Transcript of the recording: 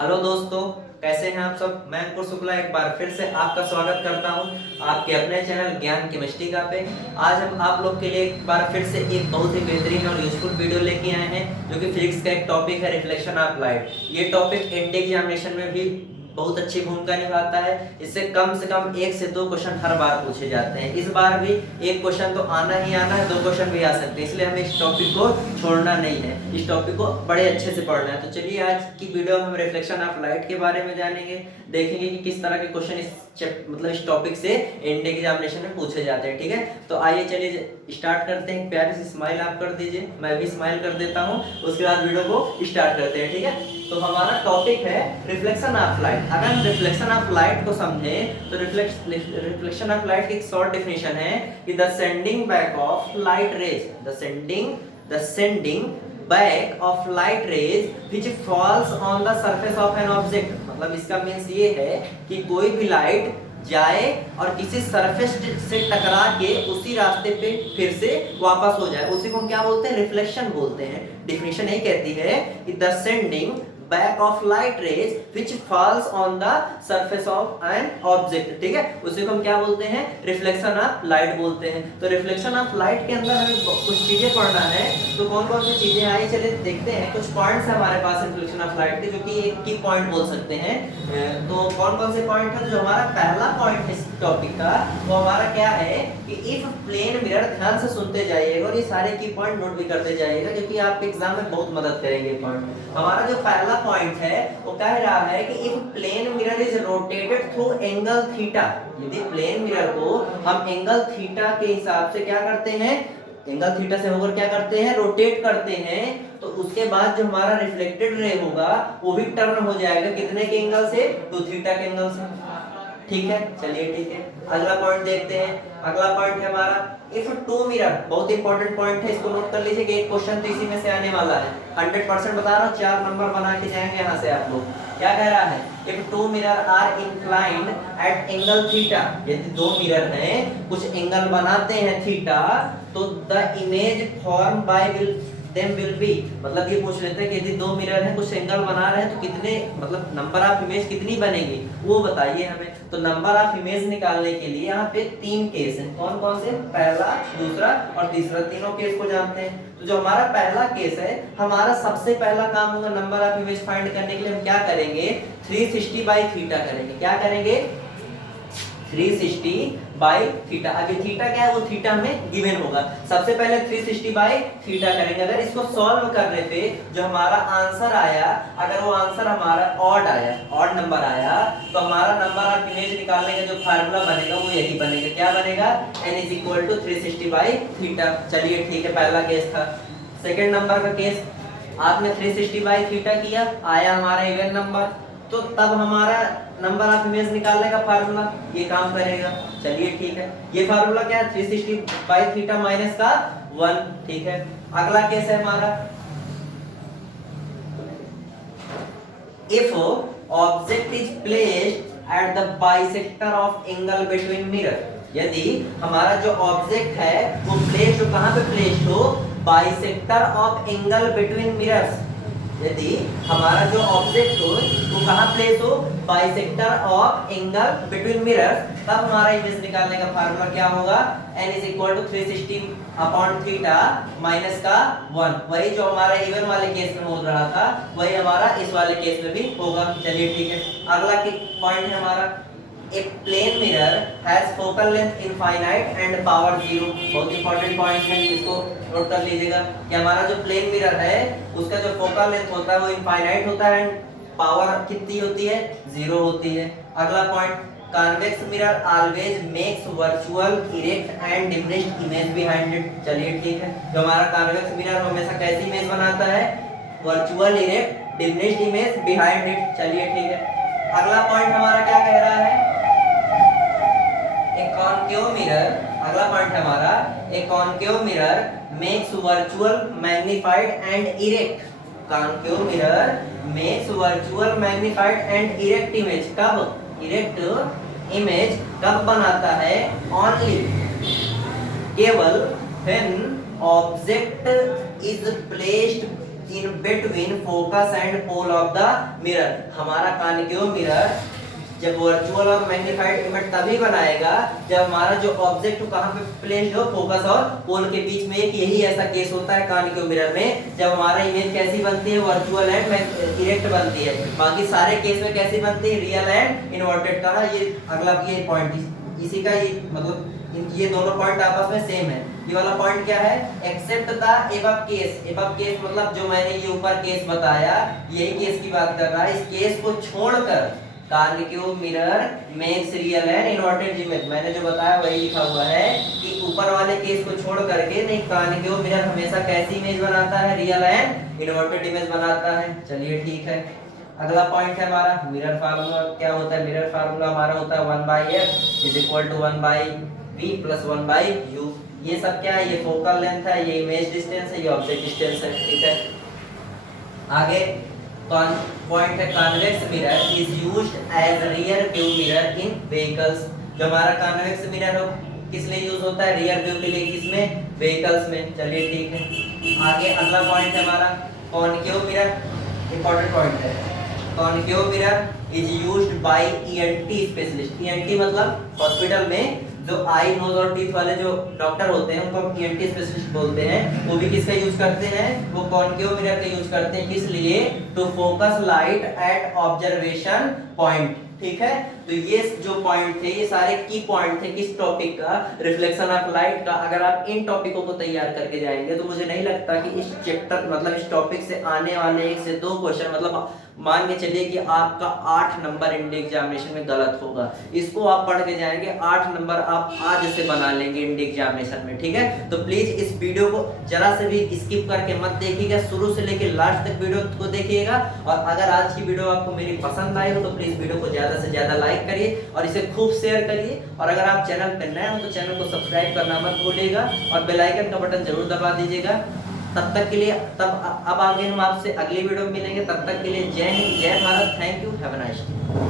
Hello दोस्तों, कैसे हैं आप सब। मैं अंकुर शुक्ला एक बार फिर से आपका स्वागत करता हूं आपके अपने चैनल ज्ञान केमिस्ट्री का पे। आज हम आप लोग के लिए एक बार फिर से एक बहुत ही बेहतरीन और यूजफुल वीडियो लेके आए हैं, जो कि फिजिक्स का एक टॉपिक है, रिफ्लेक्शन ऑफ लाइट। ये टॉपिक एनडीए एग्जामिनेशन में भी बहुत अच्छी भूमिका निभाता है। इससे कम 1 से 2 क्वेश्चन हर बार पूछे जाते हैं। इस बार भी एक क्वेश्चन तो आना ही आना है, 2 क्वेश्चन भी आ सकते हैं, इसलिए हमें इस टॉपिक को छोड़ना नहीं है, इस टॉपिक को बड़े अच्छे से पढ़ना है। तो चलिए आज की वीडियो में हम रिफ्लेक्शन ऑफ लाइट के बारे में जानेंगे, देखेंगे कि किस तरह के क्वेश्चन इस टॉपिक से एनडीए एग्जामिनेशन में पूछे जाते हैं। ठीक है, तो आइए चलिए स्टार्ट करते हैं। प्यारी सी स्माइल आप कर दीजिए, मैं भी स्माइल कर देता हूँ, उसके बाद वीडियो को स्टार्ट करते हैं। ठीक है, तो हमारा टॉपिक है रिफ्लेक्शन ऑफ लाइट। अगर हम रिफ्लेक्शन ऑफ लाइट को समझें तो रिफ्लेक्शन ऑफ लाइट की एक शॉर्ट डेफिनेशन है कि the sending back of light rays, the sending back of light rays which falls on the surface of an object. मतलब इसका मींस ये है कि कोई भी लाइट जाए और किसी सरफेस से टकरा के उसी रास्ते पे फिर से वापस हो जाए, उसी को हम क्या बोलते हैं, रिफ्लेक्शन बोलते हैं। डेफिनेशन यही कहती है कि the sending back of light rays which falls on the surface of an object. ठीक है, उसी को हम क्या बोलते हैं, रिफ्लेक्शन ऑफ लाइट बोलते हैं। तो रिफ्लेक्शन ऑफ लाइट के अंदर हमें कुछ चीजें पढ़ना है। तो कौन कौन सी चीजें आई, चलिए देखते हैं। कुछ पॉइंट्स हमारे पास रिफ्लेक्शन ऑफ लाइट के, जो कि एक की पॉइंट बोल सकते हैं। तो कौन कौन से पॉइंट है, जो हमारा पहला पॉइंट है इस टॉपिक का, वो हमारा क्या है कि इफ प्लेन मिरर, ध्यान से सुनते जाइएगा और ये सारे की पॉइंट नोट भी करते जाइएगा, क्योंकि आपके एग्जाम में बहुत मदद करेंगे पॉइंट। हमारा जो पहला पॉइंट है वो कह रहा है कि if plane mirror is rotated through angle theta, यदि प्लेन मिरर को हम एंगल थीटा के हिसाब से क्या करते हैं, एंगल थीटा से होकर क्या करते हैं, रोटेट करते हैं, तो उसके बाद जो हमारा रिफ्लेक्टेड रे होगा वो भी टर्न हो जाएगा कितने के एंगल से, 2 थीटा के एंगल से। ठीक है, चलिए ठीक है, अगला पॉइंट देखते हैं। अगला पॉइंट है हमारा इफ टू मिरर, बहुत इंपॉर्टेंट पॉइंट है, इसको नोट कर लीजिए कि एक क्वेश्चन तो इसी में से आने वाला है। 100% बता रहा हूँ, 4 नंबर बना के जाएंगे यहाँ से आप लोग। क्या कह रहा है, if two mirror are inclined at angle theta, यदि 2 मिरर हैं कुछ एंगल बनाते हैं थीटा, तो the image form by them will be, मतलब ये पूछ लेते हैं कि यदि 2 मिरर हैं कुछ एंगल बना रहे हैं तो कितने, मतलब नंबर ऑफ इमेज कितनी बनेगी वो बताइए हमें। तो नंबर ऑफ इमेज निकालने के लिए यहाँ पे 3 केस हैं। कौन कौन से, पहला, दूसरा और तीसरा, तीनों केस को जानते हैं। तो जो हमारा पहला केस है, हमारा सबसे पहला काम होगा नंबर ऑफ इमेज फाइंड करने के लिए हम क्या करेंगे, 360 बाई थीटा करेंगे। क्या करेंगे, 360 बाई थीटा। अभी थीटा क्या है, वो थीटा में गिवन होगा। सबसे पहले 360 बाई थीटा करेंगे। अगर इसको सॉल्व करने पे जो हमारा आंसर आया, अगर वो आंसर हमारा ऑड आया, ऑड नंबर आया, तो हमारा नंबर ऑफ इमेज निकालने का जो फार्मूला बनेगा वो यही बनेगा। क्या बनेगा, n is equal to 360 by theta. चलिए ठीक है, पहला केस था। सेकेंड नंबर का केस, आपने 360 बाई थीटा किया, आया हमारा इवन नंबर, तो तब हमारा नंबर ऑफ इमेज निकालने का फार्मूला ये काम करेगा। चलिए ठीक है, ये फार्मूला क्या है, 360 बाई थीटा माइनस का 1। ठीक है, अगला केस है हमारा if object is placed at the bisector of angle between mirror. यदि हमारा जो ऑब्जेक्ट है वो प्लेस्ड हो, कहां पे प्लेस्ड हो, bisector of angle between mirrors. यदि हमारा जो ऑब्जेक्ट हो वो कहां प्लेस हो, bisector of angle between mirrors, तब हमारा इमेज निकालने का फार्मूला क्या होगा, n is equal to 360 upon theta minus का 1। वही जो हमारा इवन वाले केस में हो रहा था वही हमारा इस वाले केस में भी होगा। चलिए ठीक है, अगला पॉइंट है हमारा A plane mirror has focal length infinite and power 0। बहुत इंपॉर्टेंट पॉइंट है, इसको नोट कर लीजिएगा कि हमारा जो प्लेन मिरर है उसका जो फोकल लेंथ होता है वो इनफाइनाइट होता है एंड पावर कितनी होती है, 0 होती है। अगला point, convex mirror always makes virtual erect and diminished image behind it. चलिए ठीक है, जो हमारा कॉन्वेक्स मिरर हमेशा कैसी इमेज बनाता है, virtual erect diminished image behind it. चलिए ठीक है, अगला पॉइंट हमारा क्या कह रहा है, कॉनकेव मिरर, अगला पॉइंट है हमारा a concave mirror makes virtual magnified and erect. Concave mirror makes virtual magnified and erect image. कब, इरेक्ट इमेज कब बनाता है, ओनली, केवल when object is placed in between focus and pole of the mirror. हमारा concave mirror जब virtual और magnified image तभी बनाएगा जब हमारा जो ऑब्जेक्ट कहां पे प्लेस्ड हो, फोकस और पोल के बीच में। एक यही ऐसा केस होता है कॉन्केव मिरर में, जब हमारा इमेज कैसी बनती है, वर्चुअल एंड इरेक्ट बनती है। बाकी सारे केस में कैसी बनती है, रियल एंड इन्वर्टेड का। ये अगला ये पॉइंट इसी का, ये मतलब ये दोनों पॉइंट आपस में सेम है। ये वाला पॉइंट क्या है, except the above case. Above case मतलब जो मैंने ये ऊपर केस बताया, यही केस की बात कर रहा है। इस केस को छोड़कर concave mirror makes real and inverted image. मैंने जो बताया वही लिखा हुआ है कि ऊपर वाले केस को छोड़ करके नहीं, कॉन्केव मिरर हमेशा कैसी इमेज बनाता है, रियल एंड इन्वर्टेड इमेज बनाता है। चलिए ठीक है, अगला पॉइंट है हमारा मिरर फार्मूला। क्या होता है मिरर फार्मूला, हमारा होता है 1/f is equal to 1/v plus 1/u। ये सब क्या है, ये फोकल लेंथ है, ये इमेज डिस्टेंस है, ये ऑब्जेक्ट डिस्टेंस है। ठीक है, आगे पॉइंट है convex mirror is used as rear view mirror in vehicles. जो हमारा कॉन्वेक्स मिरर हो किस लिए यूज होता है, रियर व्यू के लिए, किसमें, व्हीकल्स में। चलिए ठीक है, आगे अगला पॉइंट है हमारा कॉन्केव मिरर। इंपॉर्टेंट पॉइंट है, concave mirror is used by ENT specialist. ENT मतलब हॉस्पिटल में जो आई नोज और टीथ वाले जो डॉक्टर होते हैं उनको हम ईएनटी स्पेशलिस्ट बोलते हैं। वो भी किसका यूज करते हैं, वो कॉन्केव मिरर का यूज करते हैं। किस लिए, to focus light at observation point. ठीक है, तो ये जो पॉइंट थे ये सारे की पॉइंट थे किस टॉपिक का, रिफ्लेक्शन ऑफ लाइट का। अगर आप इन टॉपिकों को तैयार करके जाएंगे तो मुझे नहीं लगता कि इस चैप्टर मतलब इस टॉपिक से आने वाले 1 से 2 क्वेश्चन, मतलब मान के चलिए कि आपका 8 नंबर इंडिया एग्जामिनेशन में गलत होगा। इसको आप पढ़ के जाएंगे, 8 नंबर आप आज से बना लेंगे इंडिया एग्जामिनेशन में। ठीक है, तो प्लीज इस वीडियो को जरा से भी स्किप करके मत देखिएगा, शुरू से लेकर लास्ट तक वीडियो को देखिएगा। और अगर आज की वीडियो आपको मेरी पसंद आई हो तो प्लीज वीडियो को ज्यादा से ज्यादा लाइक करिए और इसे खूब शेयर करिए। और अगर आप चैनल पर नए हो तो चैनल को सब्सक्राइब करना मत भूलिएगा और बेल आइकन का बटन जरूर दबा दीजिएगा। तब तक के लिए अब आगे हम आपसे अगली वीडियो में मिलेंगे। तब तक के लिए जय हिंद, जय Bharat, thank you, have a nice day.